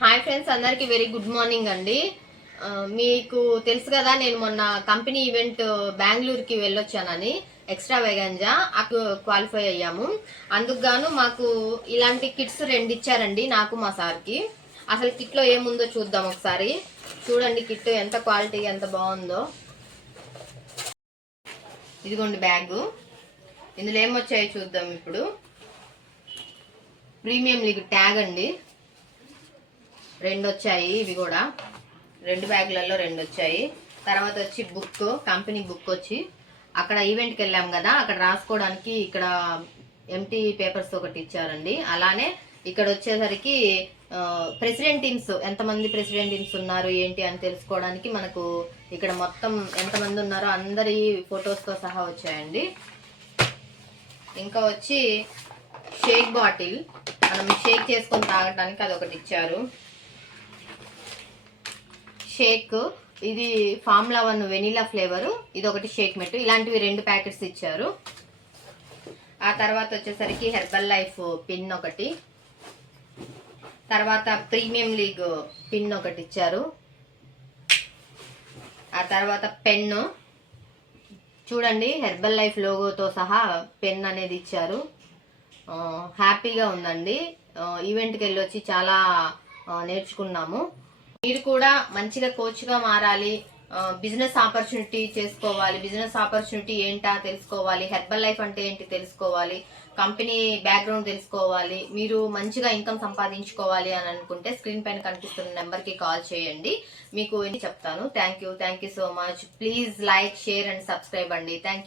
Hi friends, అందరికి very good morning అండి. మీకు తెలుసు కదా, నేను మొన్న కంపెనీ ఈవెంట్ బెంగళూరుకి వెళ్ళొచ్చానని. ఎక్స్ట్రా వేగంజా క్వాలిఫై అయ్యాము. అందుకు గాను మాకు ఇలాంటి కిట్స్ 2 ఇచ్చారండి, నాకు మా సార్కి. అసలు కిట్లో ఏముందో చూద్దాం ఒకసారి. చూడండి కిట్ ఎంత క్వాలిటీ, ఎంత బాగుందో. ఇదిగోండి బ్యాగ్. ఇందులో ఏమొచ్చాయో చూద్దాం ఇప్పుడు. ప్రీమియం లీగ్ ట్యాగ్ అండి, 2 వచ్చాయి. ఇవి కూడా 2 బ్యాగులలో 2 వచ్చాయి. తర్వాత వచ్చి బుక్, కంపెనీ బుక్ వచ్చి అక్కడ ఈవెంట్కి వెళ్ళాం కదా, అక్కడ రాసుకోవడానికి ఇక్కడ ఎంటీ పేపర్స్ ఒకటి ఇచ్చారండి. అలానే ఇక్కడ వచ్చేసరికి ప్రెసిడెంట్ టీమ్స్, ఎంతమంది ప్రెసిడెంట్ టీమ్స్ ఉన్నారు ఏంటి అని తెలుసుకోవడానికి మనకు ఇక్కడ మొత్తం ఎంతమంది ఉన్నారో అందరి ఫొటోస్తో సహా వచ్చాయండి. ఇంకా వచ్చి షేక్ బాటిల్, మనం షేక్ చేసుకొని తాగడానికి అదొకటి ఇచ్చారు. షేక్, ఇది ఫార్ములా 1 వెనీలా ఫ్లేవర్, ఇది ఒకటి షేక్ మెట్. ఇలాంటివి 2 ప్యాకెట్స్ ఇచ్చారు. ఆ తర్వాత వచ్చేసరికి హెర్బల్ లైఫ్ పిన్ ఒకటి, తర్వాత ప్రీమియం లీగ్ పిన్ ఒకటి ఇచ్చారు. ఆ తర్వాత పెన్ను చూడండి, హెర్బల్ లైఫ్ లోగోతో సహా పెన్ అనేది ఇచ్చారు. హ్యాపీగా ఉందండి. ఈవెంట్కి వెళ్ళొచ్చి చాలా నేర్చుకున్నాము. మీరు కూడా మంచిగా కోచ్గా మారాలి, బిజినెస్ ఆపర్చునిటీ చేసుకోవాలి, బిజినెస్ ఆపర్చునిటీ ఏంటా తెలుసుకోవాలి, హెర్బల్ లైఫ్ అంటే ఏంటి తెలుసుకోవాలి, కంపెనీ బ్యాక్గ్రౌండ్ తెలుసుకోవాలి, మీరు మంచిగా ఇన్కమ్ సంపాదించుకోవాలి అని అనుకుంటే స్క్రీన్ పైన కనిపిస్తున్న నెంబర్కి కాల్ చేయండి, మీకు చెప్తాను. Thank you so much. Please like, share and subscribe అండి. Thank you.